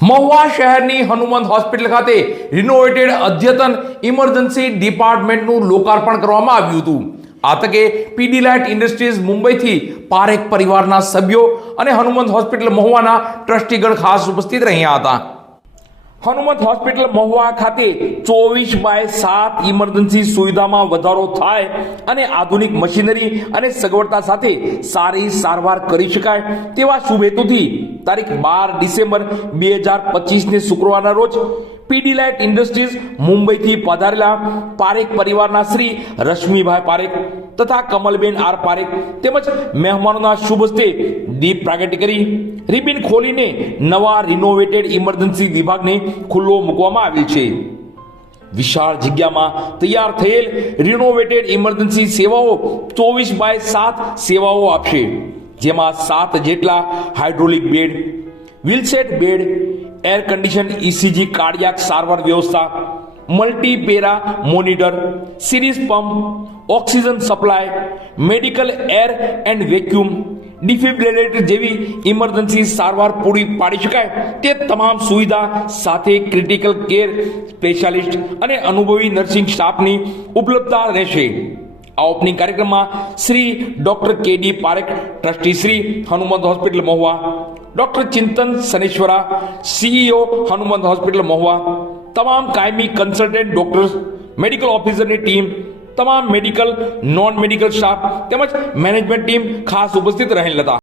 મહુવા શહેરની હનુમંત હોસ્પિટલ ખાતે રિનોવેટેડ અદ્યતન ઇમરજન્સી ડિપાર્ટમેન્ટનું લોકાર્પણ કરવામાં આવ્યું હતું। આ તકે પીડીલાઇટ ઇન્ડસ્ટ્રીઝ મુંબઈથી પારેખ પરિવારના સભ્યો અને હનુમંત હોસ્પિટલ મહુવાના ટ્રસ્ટીગણ ખાસ ઉપસ્થિત રહ્યા હતા। હનુમંત હોસ્પિટલ મહુવા ખાતે 24/7 ઇમરજન્સી સુવિધામાં વધારો થાય અને આધુનિક મશીનરી અને સગવડતા સાથે સારી સારવાર કરી શકાય તેવા શુભ હેતુથી તારીખ 12 ડિસેમ્બર 2025 ને શુક્રવારના રોજ પીડીલાઇટ ઇન્ડસ્ટ્રીઝ મુંબઈથી પધારેલા પારેખ પરિવારના શ્રી રશ્મિભાઈ પારેખ તથા કમલબેન આર પારેખ તેમજ મહેમાનોના શુભ હસ્તે દીપ પ્રાગટ્ય કરી રિબિન ખોલીને નવા રિનોવેટેડ ઇમરજન્સી વિભાગને ખુલ્લો મૂકવામાં આવેલ છે। વિશાળ જગ્યામાં તૈયાર થયેલ રિનોવેટેડ ઇમરજન્સી સેવાઓ 24/7 સેવાઓ આપશે, જેમાં 7 જેટલા hydraulic bed, wheelchair bed, air condition ECG cardiac સારવાર વ્યવસ્થા, multipara monitor, syringe pump, oxygen supply, medical air and vacuum, defibrillator જેવી ઇમરજન્સી સારવાર પૂરી પાડી શકાય તે તમામ સુવિધા સાથે ક્રિટિકલ કેર સ્પેશિયાલિસ્ટ અને અનુભવી નર્સિંગ સ્ટાફની ઉપલબ્ધતા રહેશે। આ ઓપનિંગ કાર્યક્રમમાં Shri doctor K D Parekh, trustee Shri Hanumant hospital Mahuva, doctor Chintan Saneshwara, CEO Hanumant hospital Mahuva, તમામ કાયમી કન્સલ્ટન્ટ ડોક્ટર્સ, મેડિકલ ઓફિસરની ટીમ, તમામ મેડિકલ નોન મેડિકલ સ્ટાફ તેમજ મેનેજમેન્ટ ટીમ ખાસ ઉપસ્થિત રહેલ હતા।